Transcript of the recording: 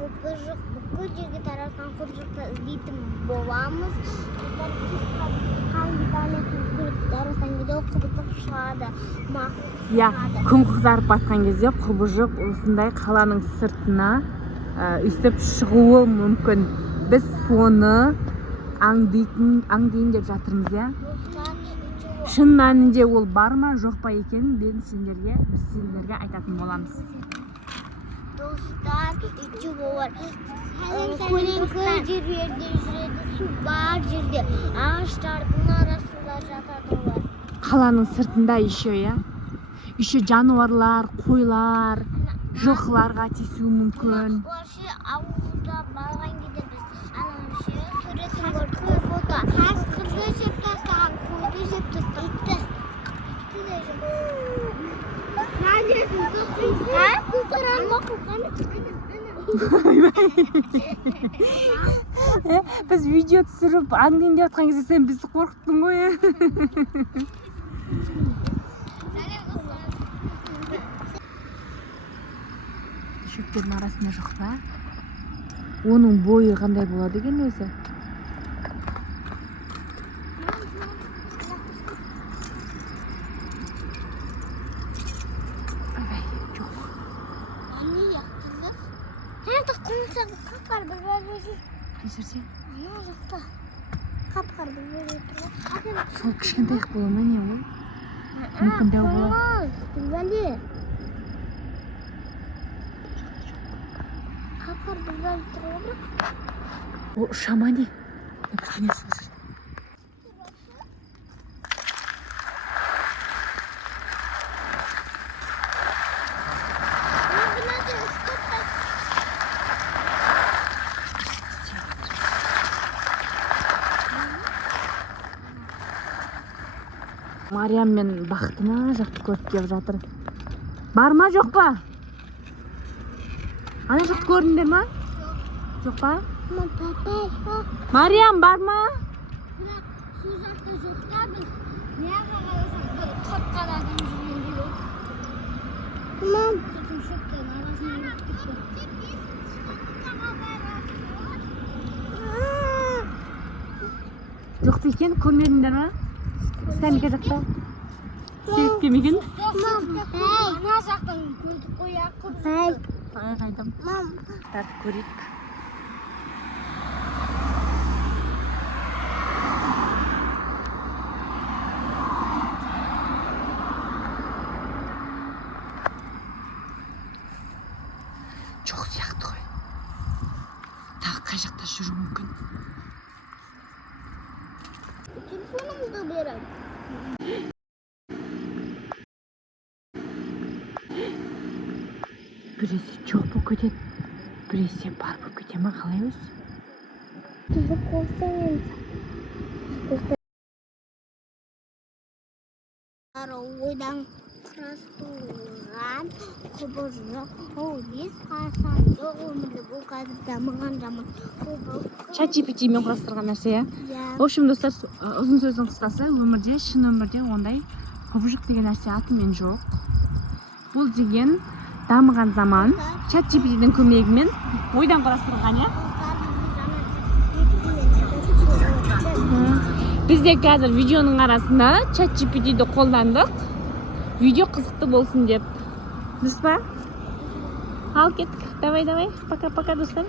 КОПЖАСАРОВЫЙ бүкіл жерге таратқан құбыжықты іздейтін боламыз. Иә, күн қызарып батқан кезде құбыжық осындай қаланың сыртына үстіп шығуы мүмкін. Біз соны аңдайын деп жатырмыз, иә. Шын мәнінде ол бар ма, жоқ па екенін біз сендерге айтатын боламыз. Достар, үтчі болар. Көлеңкі жерлерде жүреді, су бар жерде, ағаштардың арасында жатады олар. Қаланың сыртында еще, иә. Еще жануарлар, қойлар, жылқыларға тиісуі мүмкін. Вообще ауылда барған кезде біз суретін көрдік, фото. Қасқырды жеп тастаған, қойды жеп тастаған. Біз видео түсіріп, аңдайын деп жатқан кезде сен бізді қорқыттың ғой. Шөптердің арасында жоқ па? Оның бойы қандай болады екен өзі? Қап-қар бір бәлесі. Кесірсен? Ана жақта. Қап-қар бір бәлесі. Сол кішкентайық бола ма не ол? Мүмкін дәу бола. Бір бәле. Қап-қар бір бәлесі тұрға бір. Ол шама не? Мариям мен бақтына жақты көріп кеп жатыр. Бар ма, жоқ па? Ана жақты көрдіңдер ма? Жоқ па? Мариям, бар ма? Су жақта жоқта біз. Неғаға қарасақ бір қап-қарадан жүрген дейді. Мам. Сөйтін шөптен арасынан өттік. Жоқ па екен, көрмедіңдер ма? Сәмеке жақта? Келіп келмеген? Ана жақтан көрдік қой, ақыр. Қайдым. Тартып көрейік. Жоқ сияқты ғой. Тағы қай жақта жүру мүмкін? Телефонымды берем. Біресе жоқ болып кетеді, біресе бар болып кете ма, қалай өз? Түзіп қосың. Ойдан құрастырылған құбыжық, ол бес қарсаңды өмірді бұл қазір дамыған жаман. ChatGPT-мен құрастырған нәрсе, иә? В общем, достар, ұзын сөздің қысқасы, өмірде, шын өмірде ондай құбыжық деген нәрсе атымен жоқ. Бұл деген дамыған заман, ChatGPT-дің көмегімен ойдан құрастырылған, иә? Біз де қазір видеоның арасында ChatGPT-ді қолдандық. Видео қызықты болсын деп. Дұрыс па? Ал кеттік. Давай, пока-пока, достар.